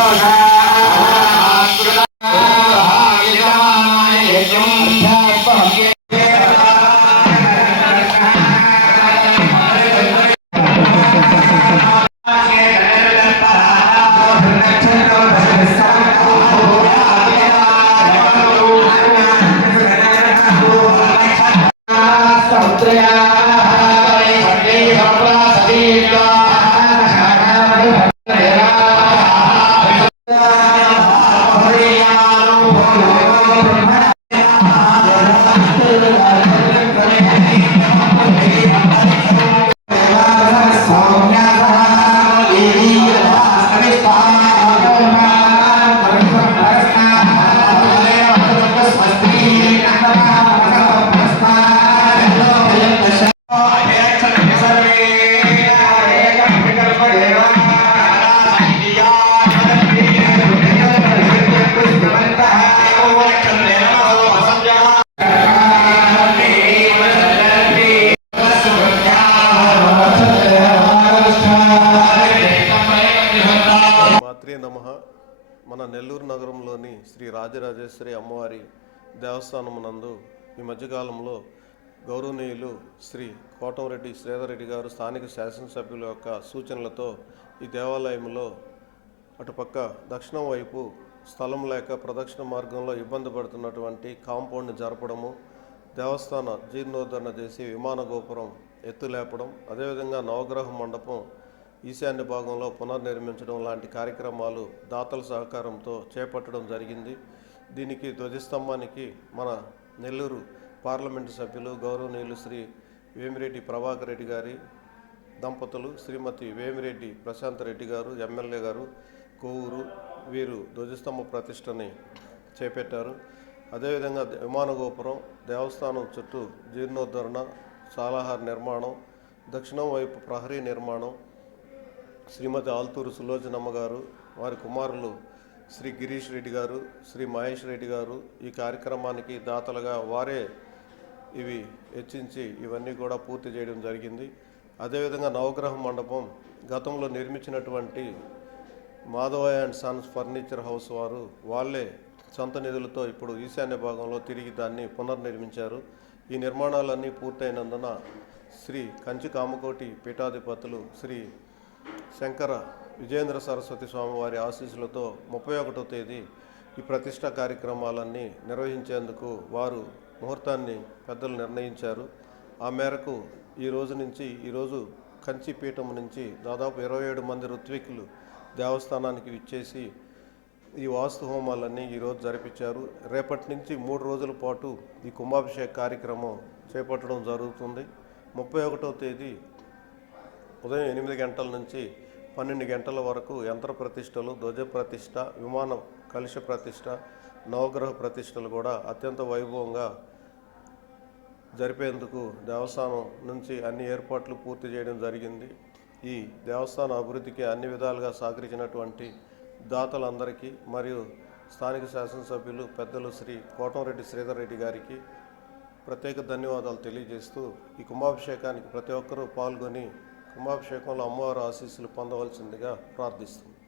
cho ta Nellore నగరంలోని శ్రీ రాజరాజేశ్వరి అమ్మవారి దేవస్థానమునందు ఈ మధ్యకాలంలో గౌరవనీయులు శ్రీ కోటంరెడ్డి శ్రీధర్రెడ్డి గారు స్థానిక శాసనసభ్యుల యొక్క సూచనలతో ఈ దేవాలయంలో అటుపక్క దక్షిణం వైపు స్థలం లేక ప్రదక్షిణ మార్గంలో ఇబ్బంది పడుతున్నటువంటి కాంపౌండ్ని జరపడము దేవస్థాన జీర్ణోద్ధరణ చేసి విమాన గోపురం ఎత్తులేపడం అదేవిధంగా నవగ్రహ మండపం ఈశాన్య భాగంలో పునర్నిర్మించడం లాంటి కార్యక్రమాలు దాతల సహకారంతో చేపట్టడం జరిగింది. దీనికి ధ్వజస్తంభానికి మన నెల్లూరు పార్లమెంటు సభ్యులు గౌరవనీయులు శ్రీ వేమిరెడ్డి ప్రభాకర్ రెడ్డి గారి దంపతులు శ్రీమతి వేమిరెడ్డి ప్రశాంత్ రెడ్డి గారు ఎమ్మెల్యే గారు కోవూరు వీరు ధ్వజస్తంభ ప్రతిష్టని చేపట్టారు. అదేవిధంగా విమానగోపురం దేవస్థానం చుట్టూ జీర్ణోద్ధరణ సాలాహార నిర్మాణం దక్షిణం వైపు ప్రహరీ నిర్మాణం శ్రీమతి ఆల్తూరు సులోచనమ్మ గారు వారి కుమారులు శ్రీ గిరీష్ రెడ్డి గారు శ్రీ మహేష్ రెడ్డి గారు ఈ కార్యక్రమానికి దాతలుగా వారే ఇవి హెచ్చించి ఇవన్నీ కూడా పూర్తి చేయడం జరిగింది. అదేవిధంగా నవగ్రహ మండపం గతంలో నిర్మించినటువంటి Madhava and sons furniture house వారు వాళ్ళే సొంత నిధులతో ఇప్పుడు ఈశాన్య భాగంలో తిరిగి దాన్ని పునర్నిర్మించారు. ఈ నిర్మాణాలన్నీ పూర్తయినందున శ్రీ కంచి కామకోటి పీఠాధిపతులు శ్రీ శంకర విజేంద్ర సరస్వతి స్వామి వారి ఆశీస్సులతో ముప్పై ఒకటో తేదీ ఈ ప్రతిష్ట కార్యక్రమాలన్నీ నిర్వహించేందుకు వారు ముహూర్తాన్ని పెద్దలు నిర్ణయించారు. ఆ మేరకు ఈ రోజు నుంచి ఈరోజు కంచి పీఠం నుంచి దాదాపు ఇరవై ఏడు మంది ఋత్వికులు దేవస్థానానికి ఇచ్చేసి ఈ వాస్తు హోమాలన్నీ ఈరోజు జరిపించారు. రేపటి నుంచి మూడు రోజుల పాటు ఈ కుంభాభిషేక కార్యక్రమం చేపట్టడం జరుగుతుంది. ముప్పై ఒకటో తేదీ ఉదయం ఎనిమిది గంటల నుంచి పన్నెండు గంటల వరకు యంత్ర ప్రతిష్టలు ధ్వజ ప్రతిష్ట విమాన కలుష ప్రతిష్ట నవగ్రహ ప్రతిష్టలు కూడా అత్యంత వైభవంగా జరిపేందుకు దేవస్థానం నుంచి అన్ని ఏర్పాట్లు పూర్తి చేయడం జరిగింది. ఈ దేవస్థాన అభివృద్ధికి అన్ని విధాలుగా సహకరించినటువంటి దాతలందరికీ మరియు స్థానిక శాసనసభ్యులు పెద్దలు శ్రీ కోటంరెడ్డి శ్రీధర్ రెడ్డి గారికి ప్రత్యేక ధన్యవాదాలు తెలియజేస్తూ ఈ కుంభాభిషేకానికి ప్రతి ఒక్కరూ పాల్గొని కుంభాభిషేకంలో అమ్మవారి ఆశీస్సులు పొందవలసిందిగా ప్రార్థిస్తుంది